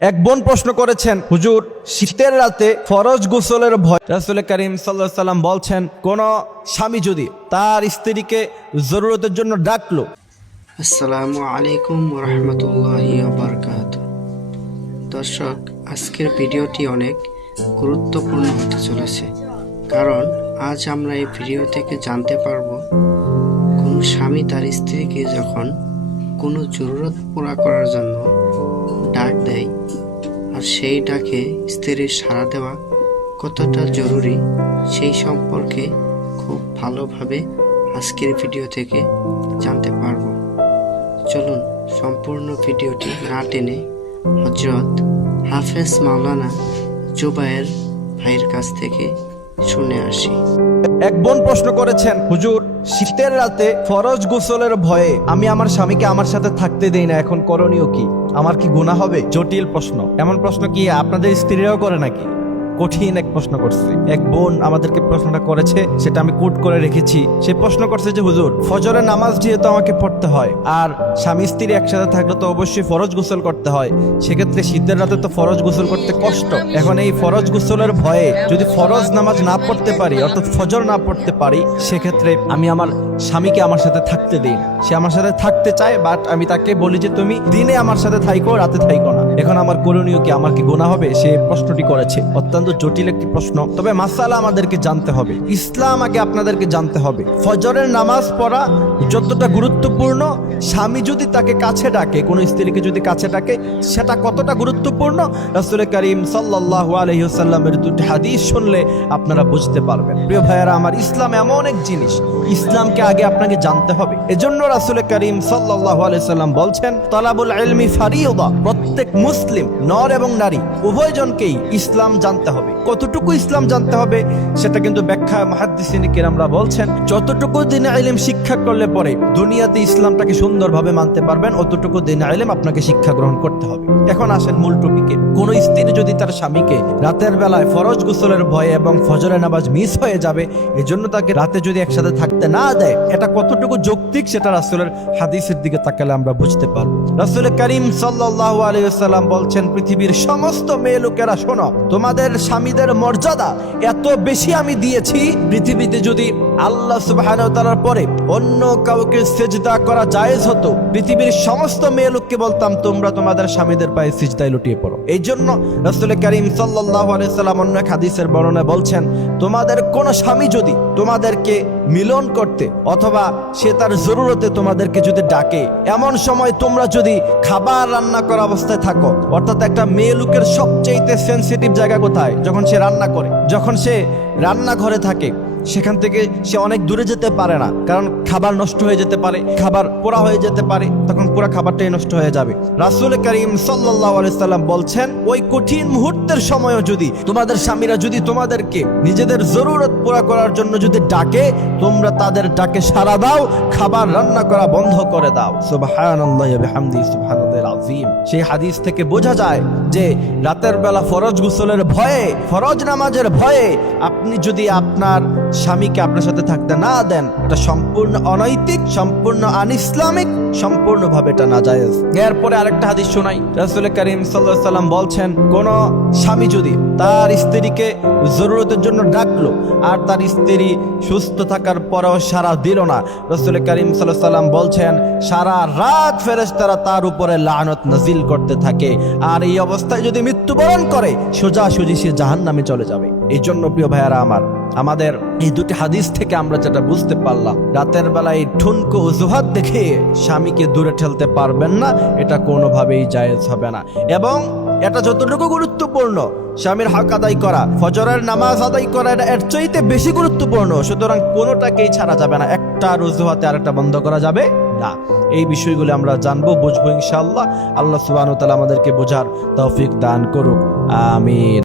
এক বোন প্রশ্ন করেছেন, হুজুর শীতের রাতে ফরজ গোসলের ভয়। রাসূল করিম সাল্লাল্লাহু আলাইহি সাল্লাম বলছেন, কোন স্বামী যদি তার স্ত্রীকে জরুরতের জন্য ডাকলো। আসসালামু আলাইকুম রহমতুল্লাহি বারাকাতুহু। দর্শক, আজকের ভিডিওটি অনেক গুরুত্বপূর্ণ হতে চলেছে, কারণ আজ আমরা এই ভিডিও থেকে জানতে পারব কোন স্বামী তার স্ত্রীকে যখন কোনো জরুরত পুরা করার জন্য ডাক দেয় আর সেই ডাকে স্ত্রীর সাড়া দেওয়া কতটা জরুরি, সেই সম্পর্কে খুব ভালোভাবে আজকের ভিডিও থেকে জানতে পারবো। চলুন সম্পূর্ণ ভিডিওটি না টেনে হযরত হাফেজ মাওলানা জুবায়ের ভাইয়ের কাছ থেকে শুনে আসি। এক বোন প্রশ্ন করেছেন, হুজুর শীতের রাতে ফরজ গোসলের ভয়ে আমি আমার স্বামীকে আমার সাথে থাকতে দেই না, এখন করণীয় কি? আমার কি গুনাহ হবে? জটিল প্রশ্ন। এমন প্রশ্ন কি আপনাদের স্ত্রীরাও করে নাকি? কঠিন এক প্রশ্ন করছে এক বোন আমাদেরকে। প্রশ্নটা করেছে, সেটা আমি কোট করে রেখেছি। সে প্রশ্ন করছে যে, হুজুর ফজরের নামাজ যেহেতু আমাকে পড়তে হয়, আর স্বামী স্ত্রী একসাথে থাকলে তো অবশ্যই ফরজ গোসল করতে হয়, সেক্ষেত্রে শীতের রাতে তো ফরজ গোসল করতে কষ্ট। এখন এই ফরজ গোসলের ভয়ে যদি ফরজ নামাজ না পড়তে পারি, অর্থাৎ ফজর না পড়তে পারি, সেক্ষেত্রে আমি আমার স্বামীকে আমার সাথে থাকতে দিই না। সে আমার সাথে থাকতে চায়, বাট আমি তাকে বলি যে তুমি দিনে আমার সাথে থাইকো, রাতে থাইকো না। এখন আমার করণীয় কি? আমার কি গুনাহ হবে? সে প্রশ্নটি করেছে। অত্যন্ত জটিল একটি প্রশ্ন, তবে মাসালা আমাদেরকে জানতে হবে। ইসলাম আগে আপনাদেরকে জানতে হবে। ফজরের নামাজ পড়া যতটা গুরুত্বপূর্ণ, স্বামী যদি তাকে কাছে ডাকে, কোনো স্ত্রীকে যদি কাছে ডাকে, সেটা কতটা গুরুত্বপূর্ণ রাসূল করিম সাল্লাল্লাহু আলাইহি ওয়াসাল্লামের দুটি হাদিস শুনলে আপনারা বুঝতে পারবেন। প্রিয় ভাইয়েরা আমার, ইসলাম এমন এক জিনিস, ইসলামকে আগে আপনাকে জানতে হবে। এজন্য রাসূল করিম সাল্লাল্লাহু আলাইহি ওয়াসাল্লাম বলছেন, তালাবুল ইলমি ফারিয়দা। প্রত্যেক মুসলিম নর এবং নারী উভয়জনকেই ইসলাম জানতে হবে। কতটুকু ইসলাম জানতে হবে সেটা কিন্তু ব্যাখ্যা মুহাদ্দিসিনে কেরামরা বলছেন, যতটুকু দ্বীনে ইলম শিক্ষা করলে পরে দুনিয়াতে ইসলামটাকে সুন্দরভাবে মানতে পারবেন, অতটুকু দ্বীনে ইলম আপনাকে শিক্ষা গ্রহণ করতে হবে। এখন আসেন মূল টপিকে। কোন স্ত্রী যদি তার স্বামীকে রাতের বেলায় ফরজ গোসলের ভয়ে এবং ফজরের নামাজ মিস হয়ে যাবে, এজন্য তাকে রাতে যদি একসাথে থাকতে না দেয়, এটা কতটুকু যৌক্তিক সেটা রাসূলের হাদিসের দিকে তাকালে আমরা বুঝতে পারবো। রাসূল করিম সাল্লাল্লাহু আলাইহি ওয়াসাল্লাম বলছেন, পৃথিবীর সমস্ত মেয়ে লোকেরা শোনো, তোমাদের স্বামীদের মর্যাদা এত বেশি আমি দিয়েছি, পৃথিবীতে যদি আল্লাহ সুবহানাহু ওয়া তাআলার পরে অন্য কাউকে সিজদা করা জায়েজ হতো, পৃথিবীর সমস্ত মেয়ে লোককে বলতাম তোমরা তোমাদের স্বামীদের পায়ে সিজদায় লুটিয়ে পড়ো। এই জন্য রাসূল করিম সাল্লাল্লাহু আলাইহি ওয়াসাল্লাম অন্য এক হাদিসের বর্ণনায় বলছেন, তোমাদের কোন স্বামী যদি তোমাদেরকে মিলন করতে অথবা সে তার জরুরতে তোমাদেরকে যদি ডাকে, এমন সময় তোমরা যদি খাবার রান্না করা অবস্থায় থাকো, অর্থাৎ একটা মেয়ে লোকের সবচেয়ে সেনসিটিভ জায়গা কোথায়? যখন সে রান্না করে, যখন সে রান্নাঘরে থাকে, সেখান থেকে সে অনেক দূরে যেতে পারে না, কারণ খাবার নষ্ট হয়ে যেতে পারে, খাবার পোড়া হয়ে যেতে পারে, তখন পুরো খাবারটাই নষ্ট হয়ে যাবে। রাসূল করিম সাল্লাল্লাহু আলাইহি সাল্লাম বলছেন, ওই কঠিন মুহূর্তের সময়ও যদি তোমাদের স্বামীরা যদি তোমাদেরকে নিজেদের জরুরত পুরা করার জন্য যদি ডাকে, তোমরা তাদের ডাকে সাড়া দাও, খাবার রান্না করা বন্ধ করে দাও। সুবহানাল্লাহি ওয়া বিহামদিহি সুবহানাল্লাহিল আযীম। সেই হাদিস থেকে বোঝা যায় যে রাতের বেলা ফরজ গোসলের ভয়ে, ফরজ নামাজের ভয়ে আপনি যদি আপনার স্বামীকে আপনার সাথে থাকতে না দেন, এটা সম্পূর্ণ অনৈতিক, সম্পূর্ণ আনইসলামিক, সম্পূর্ণভাবে এটা নাজায়েজ। এরপরে আরেকটা হাদিস শোনাই। রাসূল করিম সাল্লাল্লাহু আলাইহি ওয়াসাল্লাম বলছেন, কোন স্বামী যদি তার স্ত্রীকে জরুরতের জন্য ডাকলো আর তার স্ত্রী সুস্থ থাকার পরেও সাড়া দিল না, রাসূল করিম সাল্লাল্লাহু আলাইহি ওয়াসাল্লাম বলছেন, সারা রাত ফেরেশতারা তার উপরে লানত নাজিল করতে থাকে, আর এই অবস্থায় যদি মৃত্যুবরণ করে, সোজাসুজি সে জাহান্নামে চলে যাবে। এই জন্য প্রিয় ভাইয়ারা আমার, আমাদের এই দুটি হাদিস থেকে আমরা যেটা বুঝতে পারলাম, রাতের বেলায় ঠুনকো অজুহাত দেখে স্বামীকে দূরে ঠেলতে পারবেন না, এটা কোনোভাবেই জায়েজ হবে না। এবং এটা যতটুকু গুরুত্বপূর্ণ স্বামীর হক আদায় করা, ফজরের নামাজ আদায় করা, এটা এর চাইতে বেশি গুরুত্বপূর্ণ। সুতরাং কোনোটাকেই ছাড়া যাবে না, একটা অজুহাতে আরেকটা বন্ধ করা যাবে না। এই বিষয়গুলো আমরা জানবো, বুঝবো ইনশাআল্লাহ। আল্লাহ সুবহানাহু ওয়া তাআলা আমাদেরকে বোঝার তৌফিক দান করুক, আমিন।